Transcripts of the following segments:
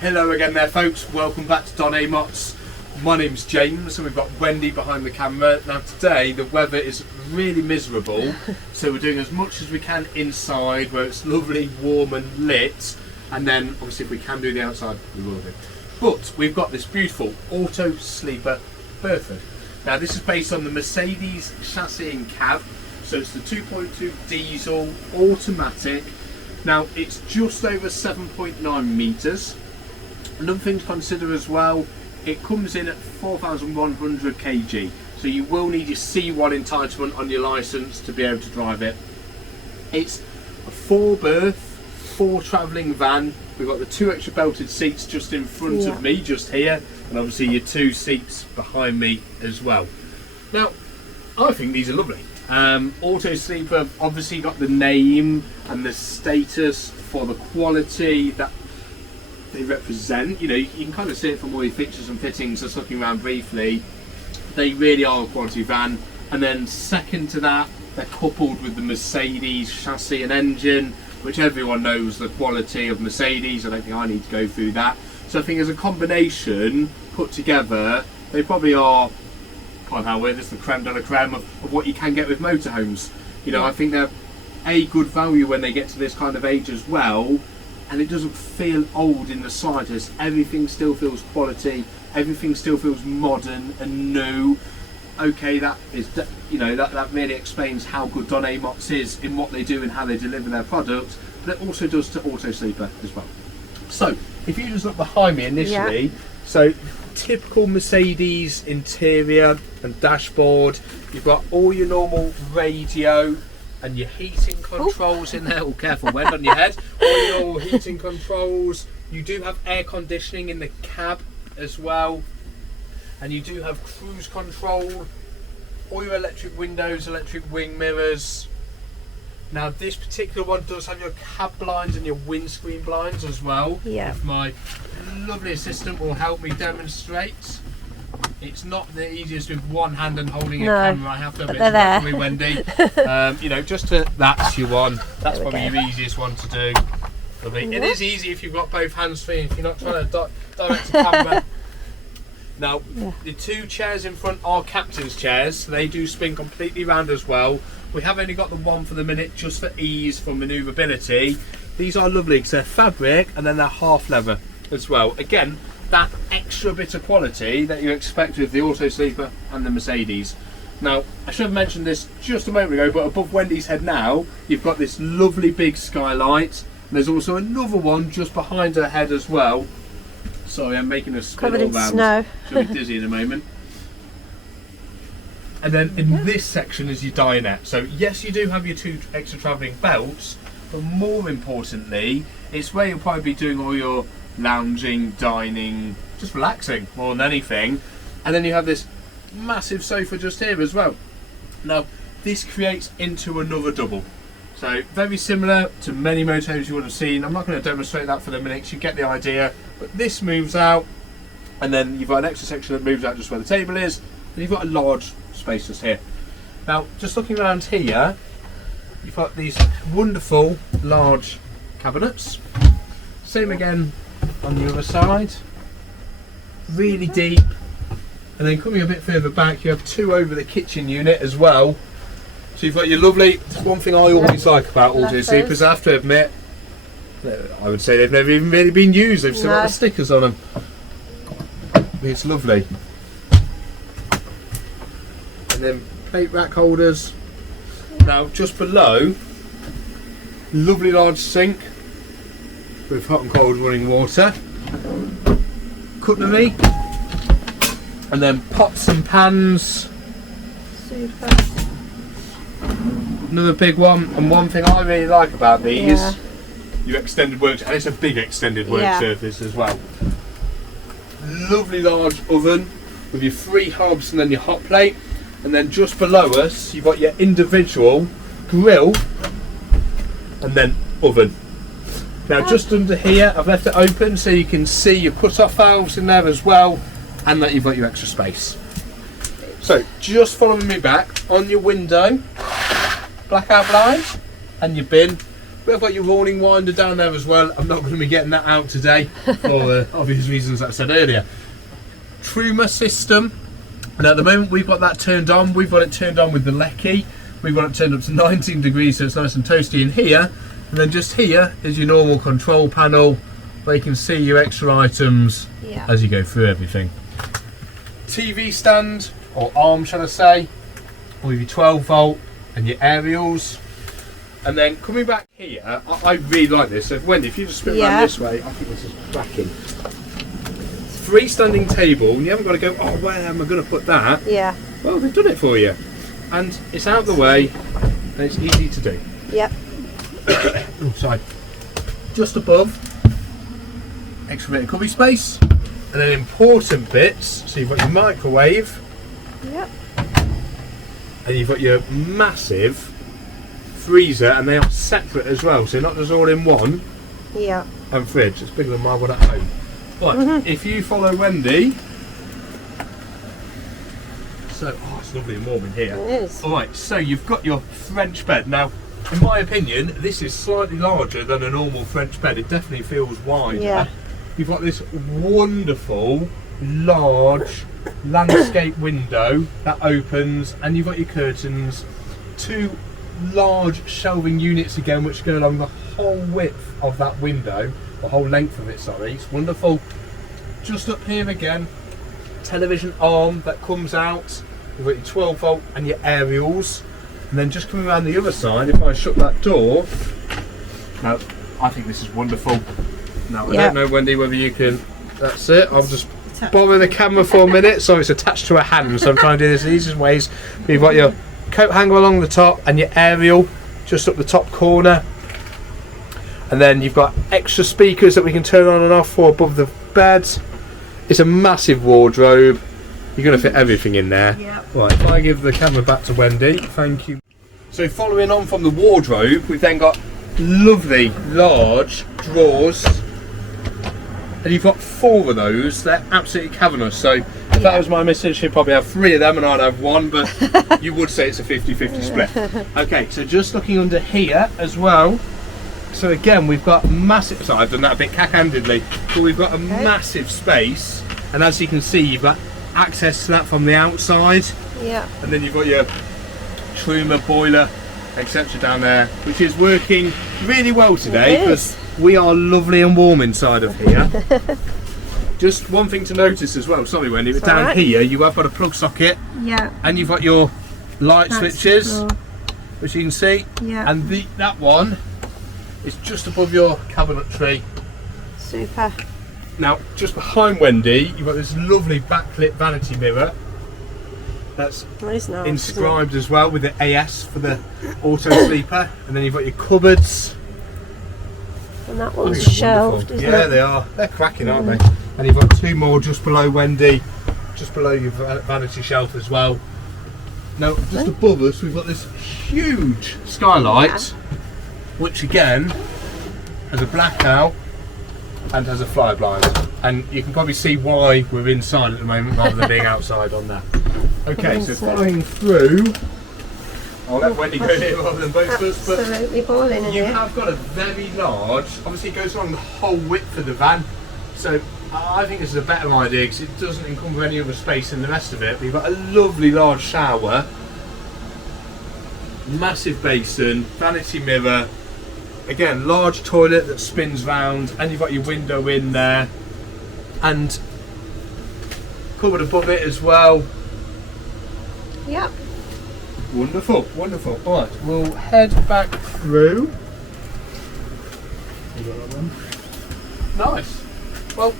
Hello again there folks, welcome back to Don Amott's. My name's James and we've got Wendy behind the camera. Now today the weather is really miserable, so we're doing as much as we can inside where it's lovely, warm and lit, and then obviously if we can do the outside we will do. But we've got this beautiful Auto-Sleeper Burford. Now this is based on the Mercedes chassis and cab, so it's the 2.2 diesel automatic. Now it's just over 7.9 metres. Another thing to consider as well, it comes in at 4,100 kg, so you will need your C1 entitlement on your licence to be able to drive it. It's a 4-berth, 4 travelling van. We've got the 2 extra belted seats just in front of me, just here, and obviously your 2 seats behind me as well. Now, I think these are lovely. Auto-Sleeper obviously got the name and the status for the quality that they represent. You know, you can kind of see it from all your features and fittings just looking around briefly. They really are a quality van. And then second to that, they're coupled with the Mercedes chassis and engine, which everyone knows the quality of Mercedes. I don't think I need to go through that. So I think as a combination put together, they probably are, God, how weird, it's the creme de la creme of what you can get with motorhomes. You know, I think they're a good value when they get to this kind of age as well. And it doesn't feel old in the slightest. Everything still feels quality. Everything still feels modern and new. Okay, that is, you know, that really explains how good Don Amott's is in what they do and how they deliver their product. But it also does to Auto-Sleeper as well. So if you just look behind me initially, so typical Mercedes interior and dashboard. You've got all your normal radio and your heating controls in there. Oh, careful, wind on your head. All your heating controls. You do have air conditioning in the cab as well, and you do have cruise control. All your electric windows, electric wing mirrors. Now this particular one does have your cab blinds and your windscreen blinds as well. Yeah. If my lovely assistant will help me demonstrate. It's not the easiest with one hand and holding a camera, I have to admit, especially Wendy. You know, that's your one. That's probably your easiest one to do. It is easy if you've got both hands free, if you're not trying to direct the camera. Now, the 2 chairs in front are captain's chairs, so they do spin completely round as well. We have only got the one for the minute just for ease, for manoeuvrability. These are lovely because they're fabric and then they're half leather as well. Again, that extra bit of quality that you expect with the Auto-Sleeper and the Mercedes. Now, I should have mentioned this just a moment ago, but above Wendy's head now, you've got this lovely big skylight. And there's also another one just behind her head as well. Sorry, I'm making a spin all round. Snow. She'll be dizzy in a moment. And then in this section is your dinette. So yes, you do have your 2 extra travelling belts, but more importantly, it's where you'll probably be doing all your lounging, dining, just relaxing more than anything. And then you have this massive sofa just here as well. Now this creates into another double, so very similar to many motorhomes you would have seen. I'm not going to demonstrate that for the minute, you get the idea. But this moves out, and then you've got an extra section that moves out just where the table is, and you've got a large spacious here. Now just looking around here, you've got these wonderful large cabinets. Same again on the other side, really deep. And then coming a bit further back, you have 2 over the kitchen unit as well. So you've got your lovely, one thing I always like about Auto-Sleepers, I have to admit, I would say they've never even really been used, they've still got the stickers on them. It's lovely. And then plate rack holders. Now just below, lovely large sink with hot and cold running water, cutlery, and then pots and pans. Super. Another big one, and one thing I really like about these, your extended work, and it's a big extended work surface as well. Lovely large oven with your 3 hobs and then your hot plate, and then just below us you've got your individual grill and then oven. Now just under here I've left it open so you can see your cut-off valves in there as well, and that you've got your extra space. So just following me back, on your window, blackout blinds and your bin, We've got your warning winder down there as well. I'm not going to be getting that out today for obvious reasons that I said earlier. Truma system, and at the moment we've got that turned on. We've got it turned on with the lecky. We've got it turned up to 19 degrees, so it's nice and toasty in here. And then just here is your normal control panel where you can see your extra items as you go through everything. TV stand, or arm shall I say, with your 12 volt and your aerials. And then coming back here, I really like this. So Wendy, if you just spin around this way, I think this is cracking. Freestanding table, and you haven't got to go, oh, where am I going to put that? Yeah. Well, they've done it for you. And it's out of the way, and it's easy to do. Yep. Oh, sorry. Just above, extra bit of cubby space, and then important bits. So you've got your microwave. Yep. And you've got your massive freezer, and they are separate as well, so not just all in one. Yeah. And fridge. It's bigger than my one at home. Right, if you follow Wendy. So, oh, it's lovely and warm in here. It is. Alright, so you've got your French bed. Now, in my opinion, this is slightly larger than a normal French bed. It definitely feels wider. Yeah. You've got this wonderful, large landscape window that opens, and you've got your curtains. Two large shelving units again, which go along the whole width of that window, the whole length of it, sorry. It's wonderful. Just up here again, television arm that comes out. You've got your 12 volt and your aerials. And then just coming around the other side, if I shut that door, now I think this is wonderful. Now I don't know, Wendy, whether you can, that's it, I'll just borrow the camera for a minute. So it's attached to a hand, so I'm trying to do this in the easiest ways. You've got your coat hanger along the top and your aerial just up the top corner. And then you've got extra speakers that we can turn on and off for above the bed. It's a massive wardrobe. You're going to fit everything in there. Yep. Right, if I give the camera back to Wendy, thank you. So following on from the wardrobe, we've then got lovely large drawers. And you've got 4 of those. They're absolutely cavernous. So if that was my missus, she'd probably have 3 of them and I'd have 1, but you would say it's a 50-50 split. Okay, so just looking under here as well. So again, we've got massive, sorry, I've done that a bit cack-handedly, but we've got a massive space, and as you can see, you've got access to that from the outside. Yeah. And then you've got your Truma boiler, etc. down there, which is working really well today because we are lovely and warm inside of here. Just one thing to notice as well, sorry Wendy, but down here you have got a plug socket. Yeah. And you've got your light switches, which you can see. Yeah. And that one is just above your cabinetry. Super. Now, just behind Wendy, you've got this lovely backlit vanity mirror that's inscribed as well with the AS for the Auto-Sleeper. And then you've got your cupboards. And that one's shelved, isn't it? Yeah, they are. They're cracking, aren't they? And you've got 2 more just below Wendy, just below your vanity shelf as well. Now, just above us, we've got this huge skylight, which again has a blackout and has a fly blind, and you can probably see why we're inside at the moment rather than being outside on that. Okay, so following through, I'll let Wendy go here rather than both of us, but absolutely boiling in you here. have got a very large, obviously it goes along the whole width of the van, so I think this is a better idea because it doesn't encumber any other space in the rest of it. But you've got a lovely large shower, massive basin, vanity mirror, again large toilet that spins round, and you've got your window in there and cupboard above it as well. Yep. Wonderful, wonderful. Alright, we'll head back through. Nice. Well,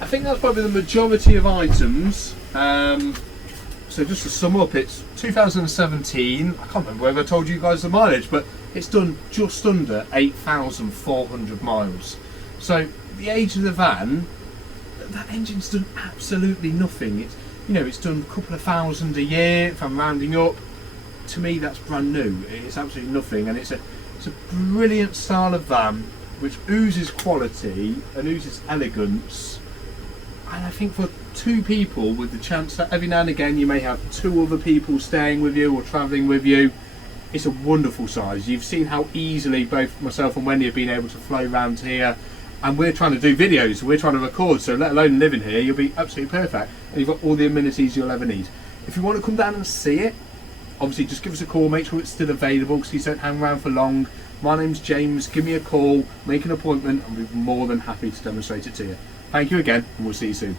I think that's probably the majority of items. So just to sum up, it's 2017. I can't remember whether I told you guys the mileage, but it's done just under 8,400 miles. So the age of the van, that engine's done absolutely nothing. It's, you know, it's done a couple of thousand a year if I'm rounding up. To me, that's brand new. It's absolutely nothing, and it's a brilliant style of van which oozes quality and oozes elegance. And I think for 2 people, with the chance that every now and again you may have 2 other people staying with you or travelling with you, It's a wonderful size. You've seen how easily both myself and Wendy have been able to flow around here, and we're trying to do videos, we're trying to record, so let alone living here, you'll be absolutely perfect. And you've got all the amenities you'll ever need. If you want to come down and see it, obviously just give us a call, make sure it's still available, because you don't hang around for long. My name's James, give me a call, make an appointment, and we'll be more than happy to demonstrate it to you. Thank you again, and we'll see you soon.